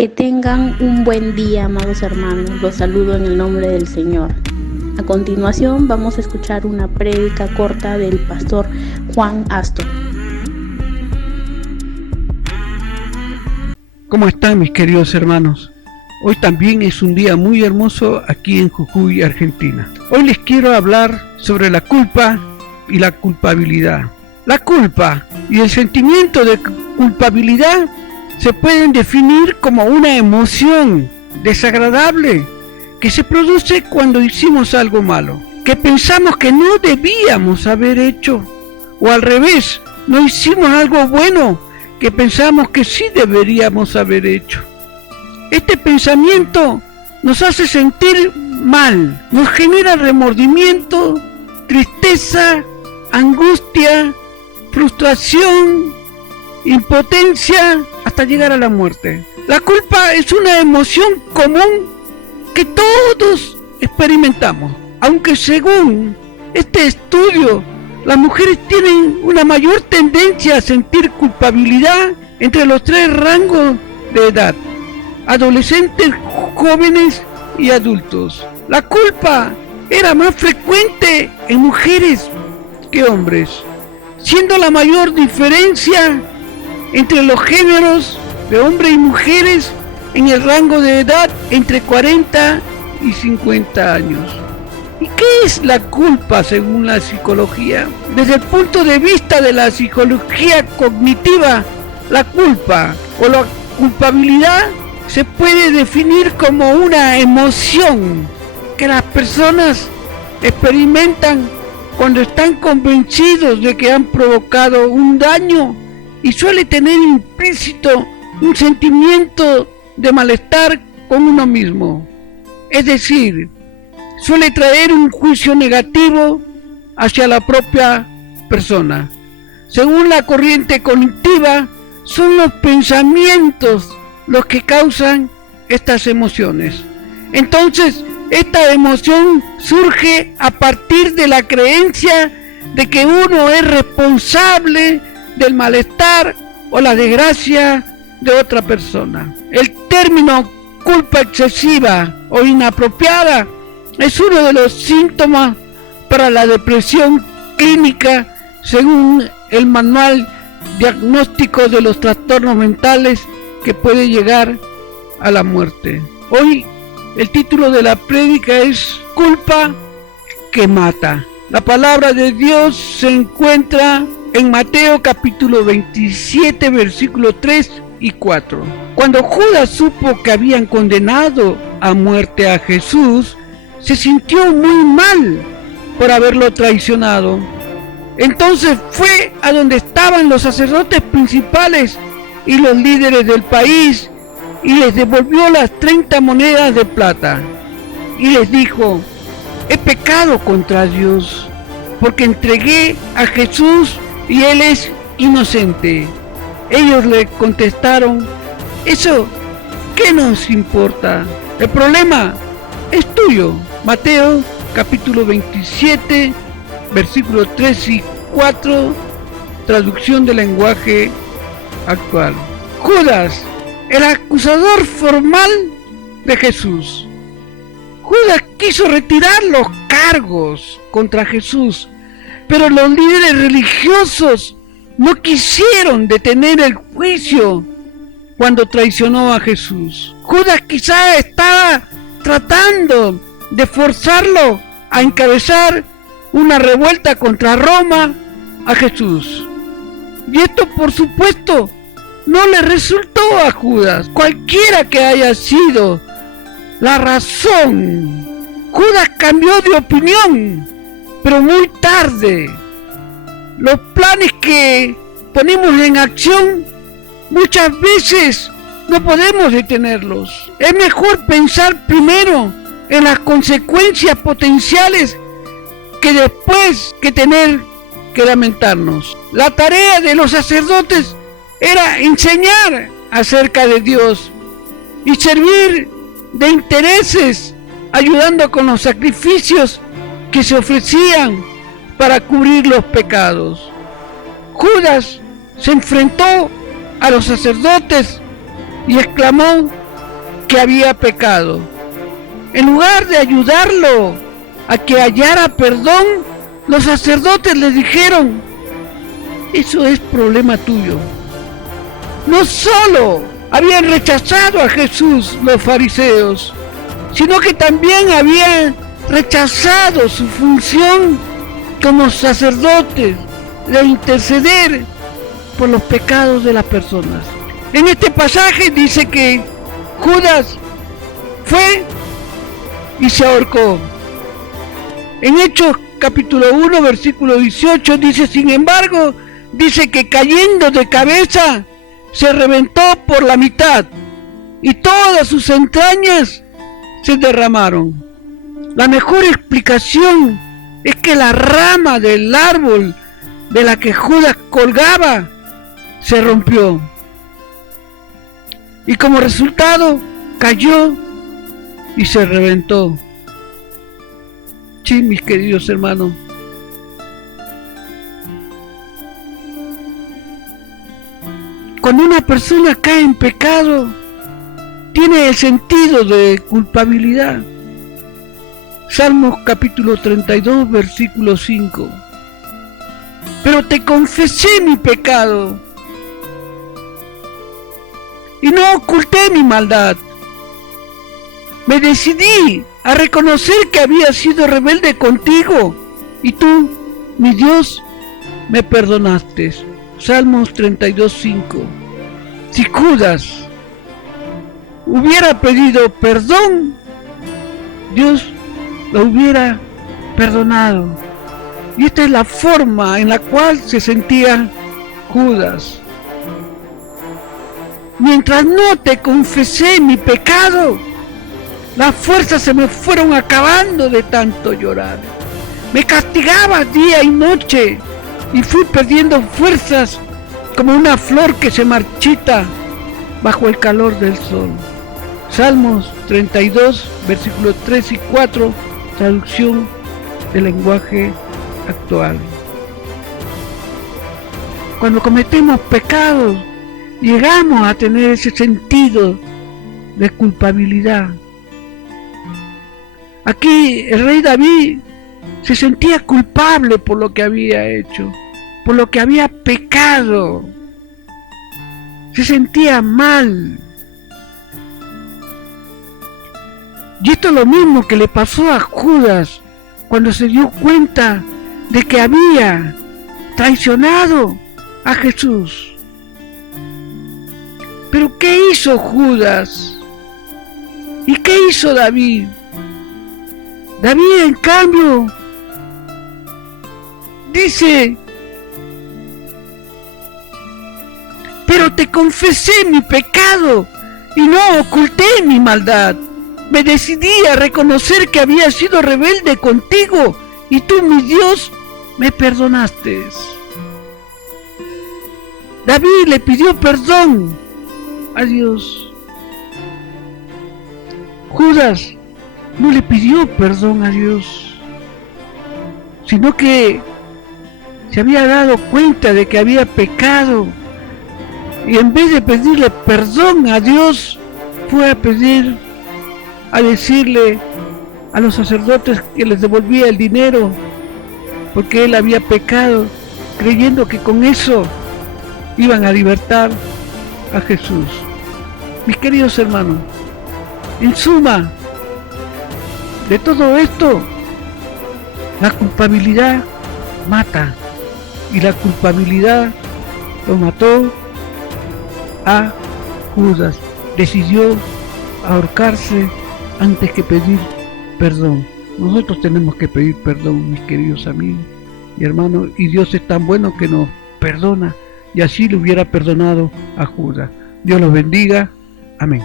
Que tengan un buen día, amados hermanos. Los saludo en el nombre del Señor. A continuación vamos a escuchar una prédica corta del pastor Juan Astor. ¿Cómo están, mis queridos hermanos? Hoy también es un día muy hermoso aquí en Jujuy, Argentina. Hoy les quiero hablar sobre la culpa y la culpabilidad. La culpa y el sentimiento de culpabilidad se pueden definir como una emoción desagradable que se produce cuando hicimos algo malo, que pensamos que no debíamos haber hecho, o al revés, no hicimos algo bueno que pensamos que sí deberíamos haber hecho. Este pensamiento nos hace sentir mal, nos genera remordimiento, tristeza, angustia, frustración, impotencia, hasta llegar a la muerte. La culpa es una emoción común que todos experimentamos, aunque según este estudio, las mujeres tienen una mayor tendencia a sentir culpabilidad entre los 3 rangos de edad: adolescentes, jóvenes y adultos. La culpa era más frecuente en mujeres que hombres, siendo la mayor diferencia entre los géneros de hombres y mujeres en el rango de edad entre 40 y 50 años. ¿Y qué es la culpa según la psicología? Desde el punto de vista de la psicología cognitiva, la culpa o la culpabilidad se puede definir como una emoción que las personas experimentan cuando están convencidos de que han provocado un daño, y suele tener implícito un sentimiento de malestar con uno mismo. Es decir, suele traer un juicio negativo hacia la propia persona. Según la corriente cognitiva, son los pensamientos los que causan estas emociones. Entonces, esta emoción surge a partir de la creencia de que uno es responsable del malestar o la desgracia de otra persona. El término culpa excesiva o inapropiada es uno de los síntomas para la depresión clínica según el manual diagnóstico de los trastornos mentales, que puede llegar a la muerte. Hoy el título de la prédica es Culpa que mata. La palabra de Dios se encuentra en Mateo capítulo 27, versículos 3 y 4. Cuando Judas supo que habían condenado a muerte a Jesús, se sintió muy mal por haberlo traicionado. Entonces fue a donde estaban los sacerdotes principales y los líderes del país y les devolvió las 30 monedas de plata y les dijo: he pecado contra Dios porque entregué a Jesús y él es inocente. Ellos le contestaron: ¿eso qué nos importa? El problema es tuyo. Mateo capítulo 27, versículos 3 y 4, traducción del lenguaje actual. Judas, el acusador formal de Jesús. Judas quiso retirar los cargos contra Jesús, pero los líderes religiosos no quisieron detener el juicio cuando traicionó a Jesús. Judas quizá estaba tratando de forzarlo a encabezar una revuelta contra Roma a Jesús. Y esto, por supuesto, no le resultó a Judas, cualquiera que haya sido la razón. Judas cambió de opinión, pero muy tarde. Los planes que ponemos en acción muchas veces no podemos detenerlos. Es mejor pensar primero en las consecuencias potenciales que después que tener que lamentarnos. La tarea de los sacerdotes era enseñar acerca de Dios y servir de intereses, ayudando con los sacrificios que se ofrecían para cubrir los pecados. Judas se enfrentó a los sacerdotes y exclamó: que había pecado. En lugar de ayudarlo a que hallara perdón, los sacerdotes le dijeron: eso es problema tuyo. No solo habían rechazado a Jesús los fariseos, sino que también habían rechazado su función como sacerdotes de interceder por los pecados de las personas. En este pasaje dice que Judas fue y se ahorcó. En Hechos capítulo 1 versículo 18 dice: sin embargo, dice que cayendo de cabeza se reventó por la mitad y todas sus entrañas se derramaron. La mejor explicación es que la rama del árbol de la que Judas colgaba se rompió y como resultado cayó y se reventó. Sí, mis queridos hermanos, cuando una persona cae en pecado, tiene el sentido de culpabilidad. Salmos capítulo 32, versículo 5. Pero te confesé mi pecado y no oculté mi maldad. Me decidí a reconocer que había sido rebelde contigo y tú, mi Dios, me perdonaste. Salmos 32, 5. Si Judas hubiera pedido perdón, Dios lo hubiera perdonado. Y esta es la forma en la cual se sentía Judas. Mientras no te confesé mi pecado, las fuerzas se me fueron acabando de tanto llorar. Me castigaba día y noche y fui perdiendo fuerzas como una flor que se marchita bajo el calor del sol. Salmos 32, versículos 3 y 4, traducción del lenguaje actual. Cuando cometemos pecados, llegamos a tener ese sentido de culpabilidad. Aquí el rey David se sentía culpable por lo que había hecho, por lo que había pecado. Se sentía mal. Y esto es lo mismo que le pasó a Judas cuando se dio cuenta de que había traicionado a Jesús. Pero ¿qué hizo Judas? ¿Y qué hizo David? David, en cambio, dice: pero te confesé mi pecado y no oculté mi maldad. Me decidí a reconocer que había sido rebelde contigo y tú, mi Dios, me perdonaste. David le pidió perdón a Dios. Judas no le pidió perdón a Dios, sino que se había dado cuenta de que había pecado y en vez de pedirle perdón a Dios, fue a decirle a los sacerdotes que les devolvía el dinero porque él había pecado, creyendo que con eso iban a libertar a Jesús. Mis queridos hermanos, en suma de todo esto, la culpabilidad mata, y la culpabilidad lo mató a Judas. Decidió ahorcarse antes que pedir perdón. Nosotros tenemos que pedir perdón, mis queridos amigos y hermanos, y Dios es tan bueno que nos perdona, y así le hubiera perdonado a Judas. Dios los bendiga. Amén.